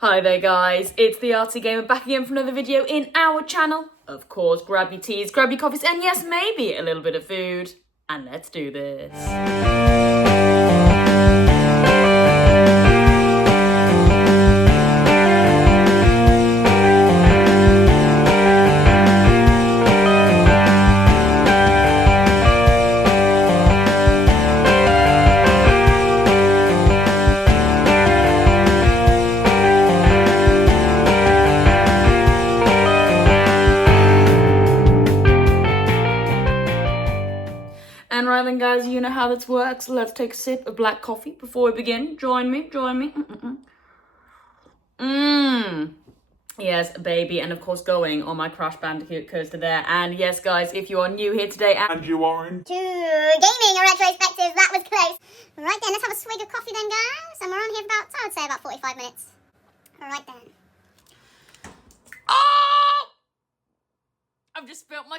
Hi there guys, it's the Artsy Gamer back again for another video in our channel. Of course, grab your teas, grab your coffees, and yes, maybe a little bit of food. And let's do this. And right then guys, you know how this works. Let's take a sip of black coffee before we begin. Join me. Yes, baby, and of course going on my Crash Bandicoot coaster there. And yes guys, if you are new here today and you are into gaming, a retrospective, that was close. Right then, let's have a swig of coffee then guys. And we're on here for about, I would say about 45 minutes. Alright then. Oh! I've just spilt my...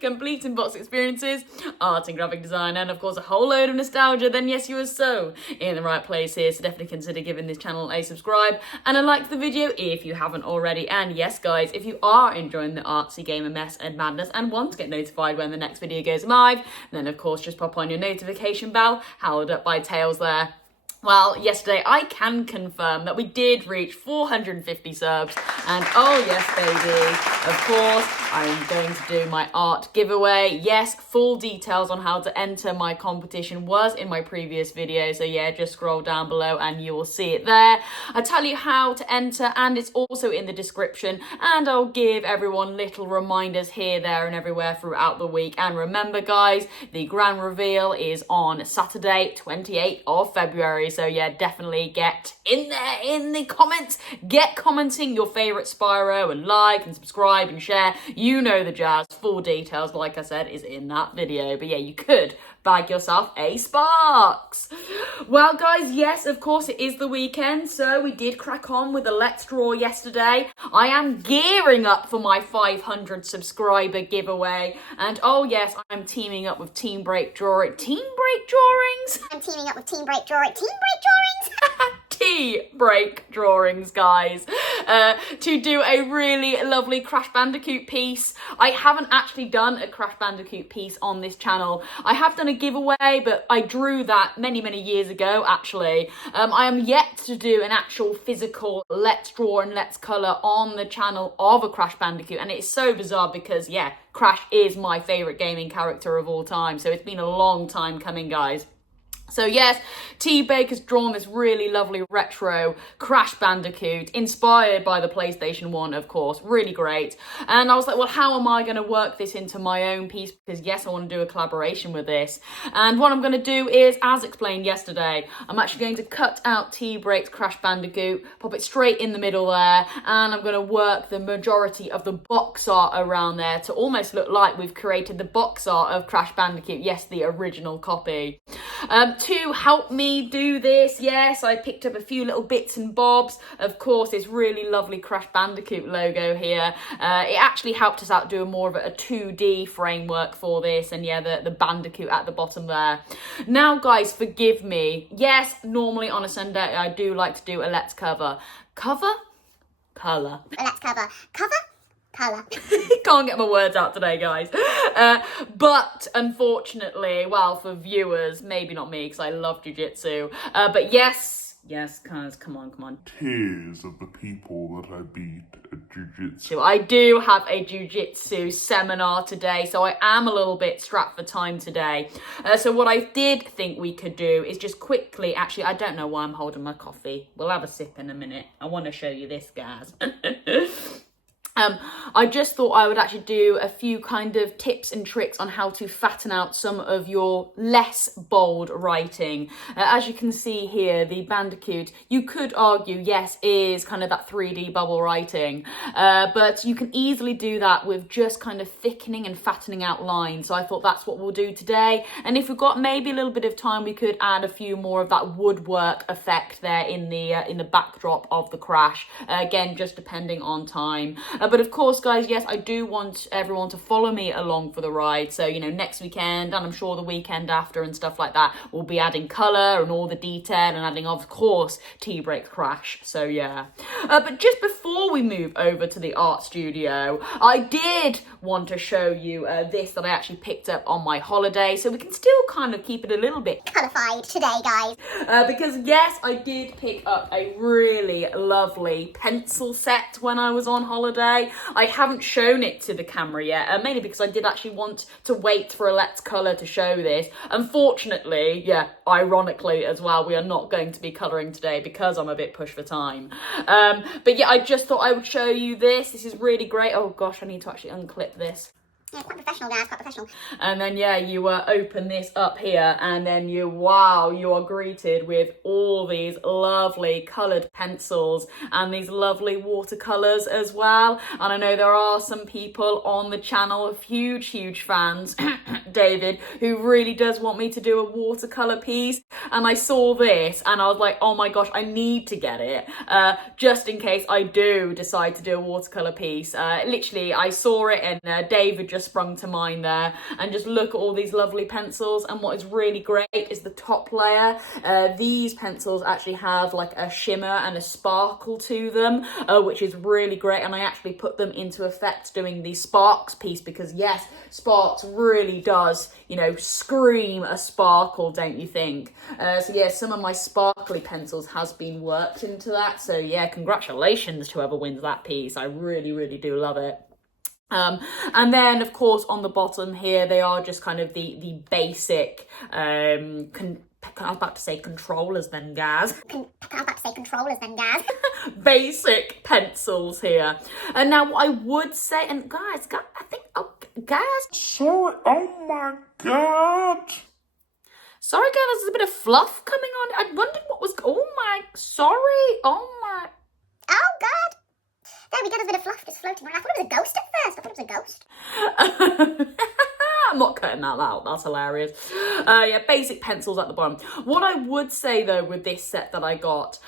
complete in-box experiences, art and graphic design, and of course a whole load of nostalgia, then yes, you are so in the right place here. So definitely consider giving this channel a subscribe and a like to the video if you haven't already. And yes guys, if you are enjoying the Artsy Gamer mess and madness and want to get notified when the next video goes live, then of course just pop on your notification bell, held up by Tails there. Well, yesterday I can confirm that we did reach 450 subs, and oh yes baby, of course I'm going to do my art giveaway. Yes, full details on how to enter my competition was in my previous video, so yeah, just scroll down below and you will see it there. I tell you how to enter and it's also in the description, and I'll give everyone little reminders here, there and everywhere throughout the week. And remember guys, the grand reveal is on Saturday 28th of February. So yeah, definitely get in there in the comments. Get commenting your favourite Spyro and like and subscribe and share. You know the jazz. Full details, like I said, is in that video. But yeah, you could bag yourself a Sparks. Well guys, yes, of course it is the weekend, so we did crack on with a Let's Draw yesterday. I am gearing up for my 500 subscriber giveaway, and oh yes, I'm teaming up with Team Break Drawing. Team Break Drawings? I'm teaming up with Team Break Drawing. Team Break Drawings? Tea Break Drawings, guys, to do a really lovely Crash Bandicoot piece. I haven't actually done a Crash Bandicoot piece on this channel. I have done a giveaway, but I drew that many years ago, actually. I am yet to do an actual physical Let's Draw and Let's Colour on the channel of a Crash Bandicoot, and it's so bizarre because, yeah, Crash is my favourite gaming character of all time, so it's been a long time coming, guys. So yes, T Baker's drawn this really lovely retro Crash Bandicoot, inspired by the PlayStation 1, of course, really great. And I was like, well, how am I going to work this into my own piece? Because yes, I want to do a collaboration with this. And what I'm going to do is, as explained yesterday, I'm actually going to cut out T Break's Crash Bandicoot, pop it straight in the middle there, and I'm going to work the majority of the box art around there to almost look like we've created the box art of Crash Bandicoot, yes, the original copy. To help me do this, yes, I picked up a few little bits and bobs. Of course, this really lovely Crash Bandicoot logo here. It actually helped us out doing more of a 2D framework for this, and yeah, the Bandicoot at the bottom there. Now, guys, forgive me. Yes, normally on a Sunday, I do like to do a Let's Cover. Cover? Colour. Let's cover. Cover? Colour. Can't get my words out today, guys. But unfortunately, well, for viewers, maybe not me, because I love jiu-jitsu. But yes, guys, come on. tears of the people that I beat at jiu-jitsu. I do have a jiu-jitsu seminar today, so I am a little bit strapped for time today. So what I did think we could do is just quickly, actually, I don't know why I'm holding my coffee. We'll have a sip in a minute. I want to show you this, guys. I just thought I would actually do a few kind of tips and tricks on how to fatten out some of your less bold writing. As you can see here, the Bandicoot, you could argue, yes, is kind of that 3D bubble writing, but you can easily do that with just kind of thickening and fattening out lines. So I thought that's what we'll do today. And if we've got maybe a little bit of time, we could add a few more of that woodwork effect there in the backdrop of the Crash. Again, just depending on time. But of course, guys, yes, I do want everyone to follow me along for the ride. So, you know, next weekend, and I'm sure the weekend after and stuff like that, we'll be adding colour and all the detail and adding, of course, T-Brake Crash. So, yeah. But just before we move over to the art studio, I did want to show you this that I actually picked up on my holiday, so we can still kind of keep it a little bit Colourfied today, guys. because yes, I did pick up a really lovely pencil set when I was on holiday. I haven't shown it to the camera yet, mainly because I did actually want to wait for a Let's Colour to show this. Unfortunately, yeah, ironically as well, we are not going to be colouring today because I'm a bit pushed for time. But yeah, I just thought I would show you this. This is really great. Oh gosh, I need to actually unclip this. Yeah, quite professional, guys, quite professional. And then, yeah, you open this up here and then you are greeted with all these lovely coloured pencils and these lovely watercolours as well. And I know there are some people on the channel, huge fans, David, who really does want me to do a watercolour piece. And I saw this and I was like, oh my gosh, I need to get it, just in case I do decide to do a watercolour piece. Literally, I saw it and David just sprung to mind there, and just look at all these lovely pencils. And what is really great is the top layer. These pencils actually have like a shimmer and a sparkle to them, which is really great, and I actually put them into effect doing the Sparks piece because yes, Sparks really does, you know, scream a sparkle, don't you think? So yeah, some of my sparkly pencils has been worked into that, so yeah, congratulations to whoever wins that piece. I really do love it. And then, of course, on the bottom here, they are just kind of the basic, I was about to say controllers then, guys. Basic pencils here. And now what I would say, and guys, I think, oh, guys. Sorry, oh my god. Sorry, guys, there's a bit of fluff coming on. I wondered what was, oh my, sorry, oh my. Oh, God. There we go, there's a bit of fluff just floating around. I thought it was a ghost at first. I thought it was a ghost. I'm not cutting that out. That's hilarious. Yeah, basic pencils at the bottom. What I would say though with this set that I got,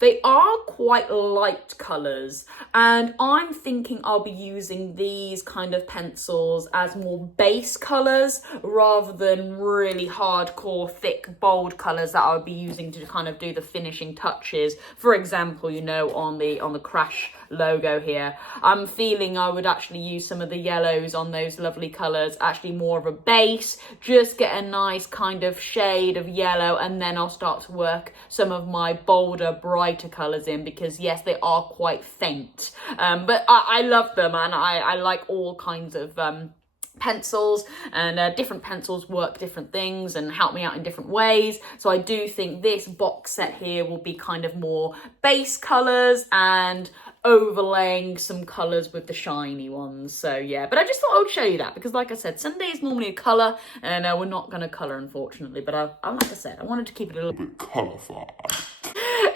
they are quite light colours, and I'm thinking I'll be using these kind of pencils as more base colours rather than really hardcore, thick, bold colours that I would be using to kind of do the finishing touches. For example, you know, on the Crash logo here, I'm feeling I would actually use some of the yellows on those lovely colours, actually more of a base, just get a nice kind of shade of yellow, and then I'll start to work some of my bolder, brighter colours in, because yes, they are quite faint, but I love them, and I like all kinds of pencils, and different pencils work different things and help me out in different ways. So I do think this box set here will be kind of more base colours and overlaying some colours with the shiny ones. So yeah, but I just thought I would show you that because, like I said, Sunday is normally a colour, and we're not going to colour, unfortunately, but like I said, I wanted to keep it a little bit colourful.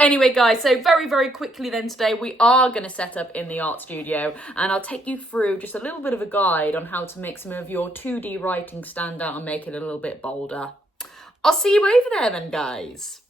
Anyway, guys, so very quickly then today, we are going to set up in the art studio, and I'll take you through just a little bit of a guide on how to make some of your 2D writing stand out and make it a little bit bolder. I'll see you over there then, guys.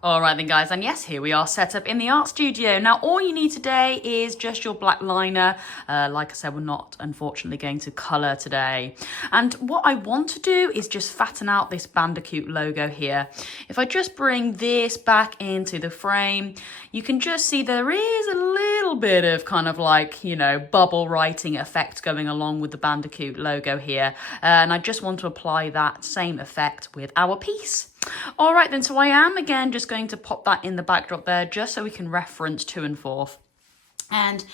Alright then, guys, and yes, here we are set up in the art studio. Now, all you need today is just your black liner. Like I said, we're not, unfortunately, going to colour today. And what I want to do is just fatten out this Bandicoot logo here. If I just bring this back into the frame, you can just see there is a little bit of kind of like, you know, bubble writing effect going along with the Bandicoot logo here. And I just want to apply that same effect with our piece. All right then, so I am again just going to pop that in the backdrop there just so we can reference to and forth. And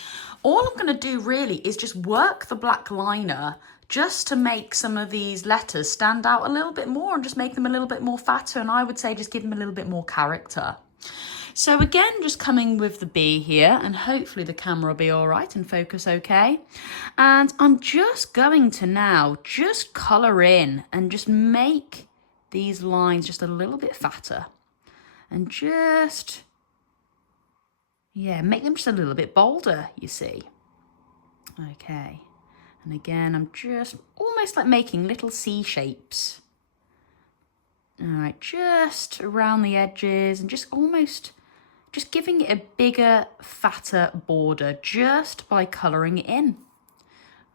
all I'm going to do really is just work the black liner just to make some of these letters stand out a little bit more and just make them a little bit more fatter, and I would say just give them a little bit more character. So again, just coming with the B here, and hopefully the camera will be all right and focus okay. And I'm just going to now just colour in and just make these lines just a little bit fatter, and just, yeah, make them just a little bit bolder, you see. Okay, and again, I'm just almost like making little C shapes. All right, just around the edges, and just almost just giving it a bigger, fatter border just by colouring it in.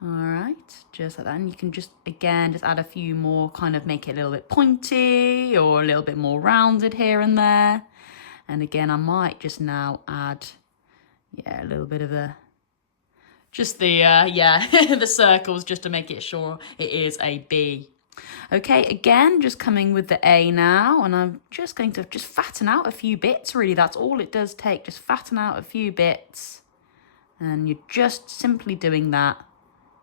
All right, just like that. And you can just, again, just add a few more, kind of make it a little bit pointy or a little bit more rounded here and there. And again, I might just now add, yeah, a little bit of just the, the circles just to make it sure it is a B. Okay, again, just coming with the A now, and I'm just going to just fatten out a few bits, really. That's all it does take, just fatten out a few bits. And you're just simply doing that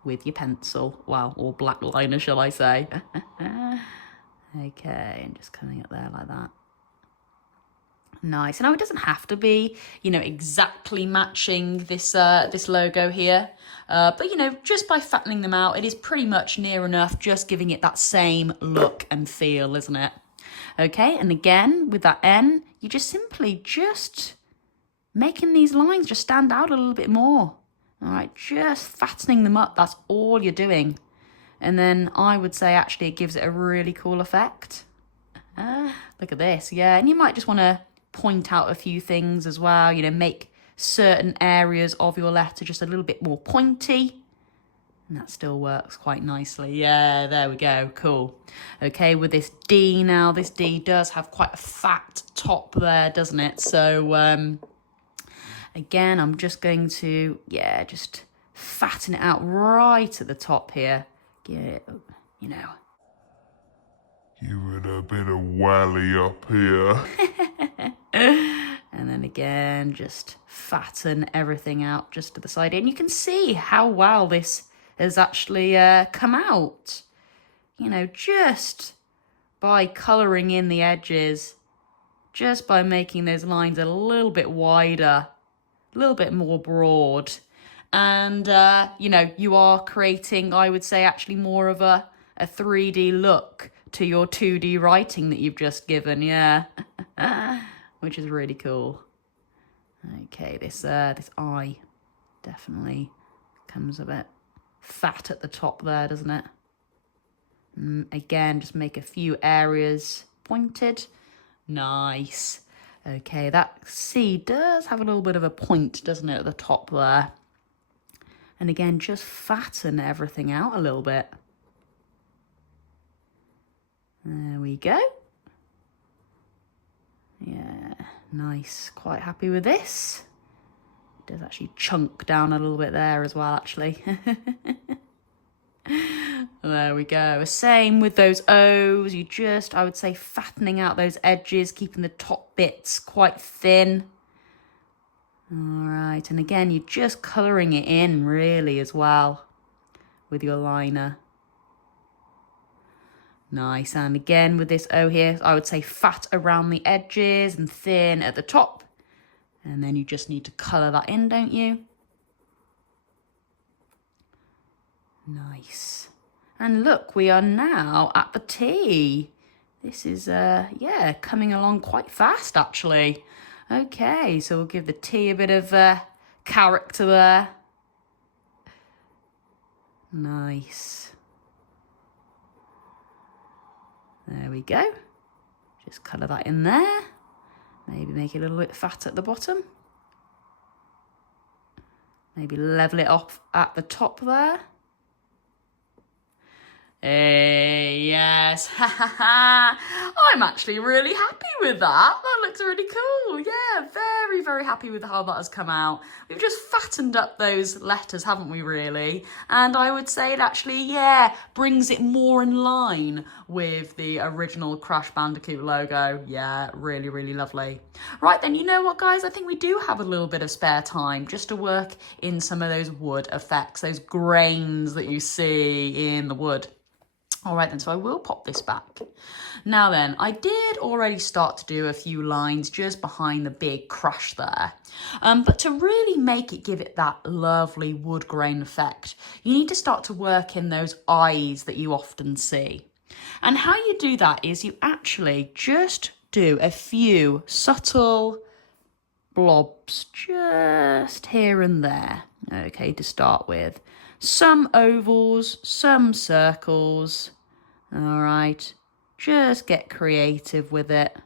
with your pencil, well, or black liner, shall I say. Okay, and just coming up there like that. Nice. And now it doesn't have to be, you know, exactly matching this this logo here. But, you know, just by fattening them out, it is pretty much near enough, just giving it that same look and feel, isn't it? Okay, and again, with that N, you just simply just making these lines just stand out a little bit more. All right, just fattening them up, that's all you're doing. And then I would say actually it gives it a really cool effect. Look at this, yeah. And you might just want to point out a few things as well, you know, make certain areas of your letter just a little bit more pointy. And that still works quite nicely. Yeah, there we go, cool. Okay, with this D now, this D does have quite a fat top there, doesn't it? So, again, I'm just going to, yeah, just fatten it out right at the top here. Get it, you know. Giving a bit of wally up here. And then again, just fatten everything out just to the side. And you can see how well this has actually come out. You know, just by colouring in the edges, just by making those lines a little bit wider, a little bit more broad. And, you know, you are creating, I would say, actually more of a 3D look to your 2D writing that you've just given, yeah. Which is really cool. Okay, this eye definitely comes a bit fat at the top there, doesn't it? Again, just make a few areas pointed. Nice. Okay, that C does have a little bit of a point, doesn't it, at the top there? And again, just fatten everything out a little bit. There we go. Yeah, nice. Quite happy with this. It does actually chunk down a little bit there as well, actually. There we go. Same with those O's. You just, I would say, fattening out those edges, keeping the top bits quite thin. All right, and again, you're just colouring it in, really, as well, with your liner. Nice, and again with this O here, I would say fat around the edges and thin at the top. And then you just need to colour that in, don't you? Nice. And look, we are now at the T. This is, yeah, coming along quite fast, actually. Okay, so we'll give the T a bit of character there. Nice. There we go. Just colour that in there. Maybe make it a little bit fat at the bottom. Maybe level it off at the top there. Hey, yes. I'm actually really happy with that. That looks really cool. Yeah, very, very happy with how that has come out. We've just fattened up those letters, haven't we, really? And I would say it actually, yeah, brings it more in line with the original Crash Bandicoot logo. Yeah, really, really lovely. Right then, you know what, guys? I think we do have a little bit of spare time just to work in some of those wood effects, those grains that you see in the wood. All right then, so I will pop this back. Now then, I did already start to do a few lines just behind the big crash there. But to really make it, give it that lovely wood grain effect, you need to start to work in those eyes that you often see. And how you do that is you actually just do a few subtle blobs just here and there, okay, to start with. Some ovals, some circles. All right, just get creative with it.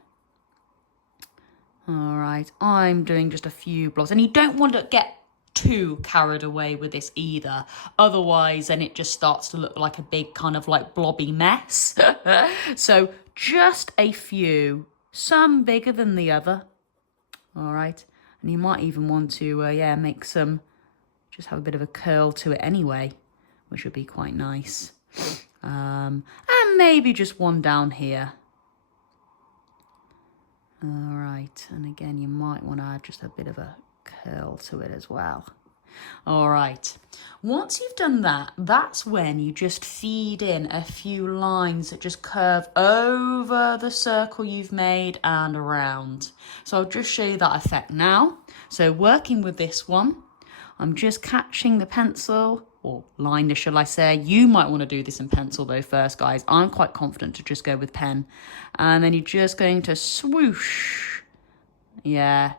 All right, I'm doing just a few blobs. And you don't want to get too carried away with this either. Otherwise, then it just starts to look like a big kind of like blobby mess. So just a few, some bigger than the other. All right. And you might even want to, make some, just have a bit of a curl to it anyway, which would be quite nice. And maybe just one down here. All right, and again, you might want to add just a bit of a curl to it as well. All right, once you've done that, that's when you just feed in a few lines that just curve over the circle you've made and around. So I'll just show you that effect now. So working with this one, I'm just catching the pencil, or liner, shall I say. You might want to do this in pencil though first, guys. I'm quite confident to just go with pen. And then you're just going to swoosh, your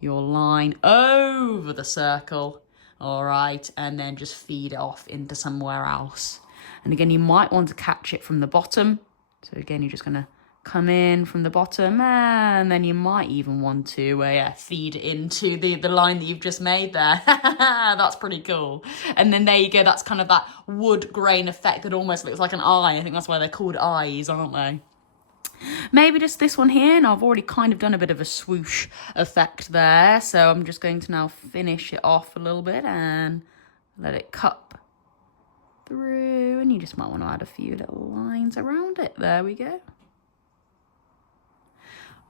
line over the circle. All right, and then just feed it off into somewhere else. And again, you might want to catch it from the bottom. So again, you're just going to come in from the bottom, and then you might even want to feed into the line that you've just made there. That's pretty cool. And then there you go, that's kind of that wood grain effect that almost looks like an eye. I think that's why they're called eyes, aren't they? Maybe just this one here, and I've already kind of done a bit of a swoosh effect there, so I'm just going to now finish it off a little bit and let it cup through, and you just might want to add a few little lines around it. There we go.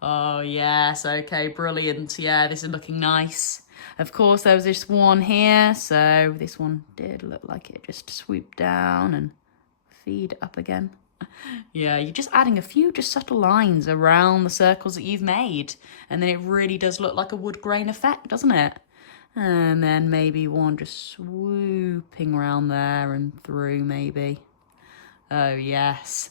Oh, yes. Okay, brilliant. Yeah, this is looking nice. Of course, there was this one here. So this one did look like it just swooped down and feed up again. Yeah, you're just adding a few just subtle lines around the circles that you've made. And then it really does look like a wood grain effect, doesn't it? And then maybe one just swooping around there and through maybe. Oh, yes.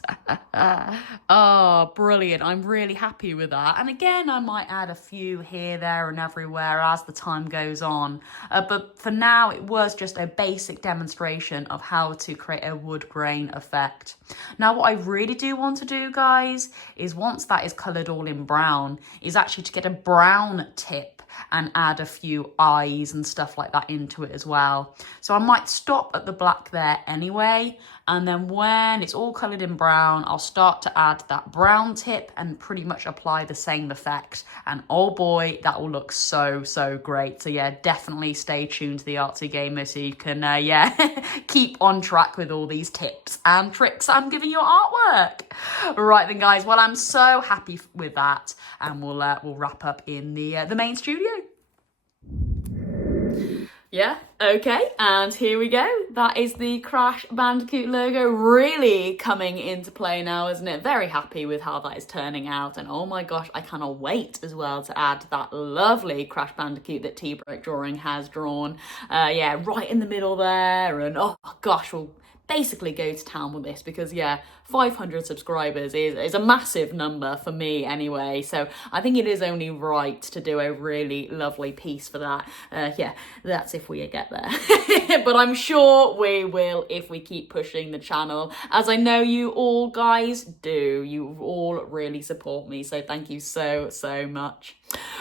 Oh, brilliant. I'm really happy with that. And again, I might add a few here, there and everywhere as the time goes on. But for now, it was just a basic demonstration of how to create a wood grain effect. Now, what I really do want to do, guys, is once that is coloured all in brown, is actually to get a brown tip and add a few eyes and stuff like that into it as well. So I might stop at the black there anyway, and then when it's all coloured in brown, I'll start to add that brown tip and pretty much apply the same effect. And oh boy, that will look so, so great. So yeah, definitely stay tuned to the Artsy Gamer so you can, keep on track with all these tips and tricks I'm giving your artwork. Right then, guys, well, I'm so happy with that, and we'll wrap up in the main studio. Yeah, okay, and here we go. That is the Crash Bandicoot logo really coming into play now, isn't it? Very happy with how that is turning out, and oh my gosh, I cannot wait as well to add that lovely Crash Bandicoot that T-Broke Drawing has drawn. Right in the middle there, and oh gosh, we'll basically go to town with this because 500 subscribers is a massive number for me anyway, so I think it is only right to do a really lovely piece for that. That's if we get there. But I'm sure we will if we keep pushing the channel, as I know you all guys do. You all really support me, so thank you so much.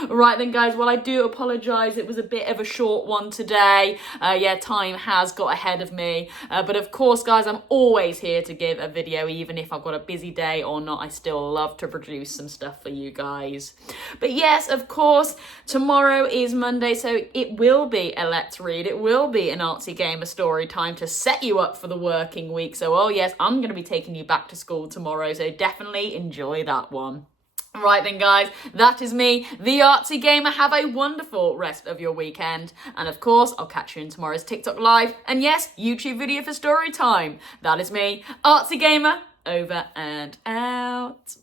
Right then, guys, well, I do apologise, it was a bit of a short one today. Time has got ahead of me, but of course, guys, I'm always here to give a video, even if I've got a busy day or not. I still love to produce some stuff for you guys. But yes, of course, tomorrow is Monday, so it will be a Let's Read. It will be an Artsy Gamer story time to set you up for the working week. So, oh yes, I'm going to be taking you back to school tomorrow, so definitely enjoy that one. Right then, guys, that is me, the Artsy Gamer. Have a wonderful rest of your weekend. And of course, I'll catch you in tomorrow's TikTok Live. And yes, YouTube video for story time. That is me, Artsy Gamer, over and out.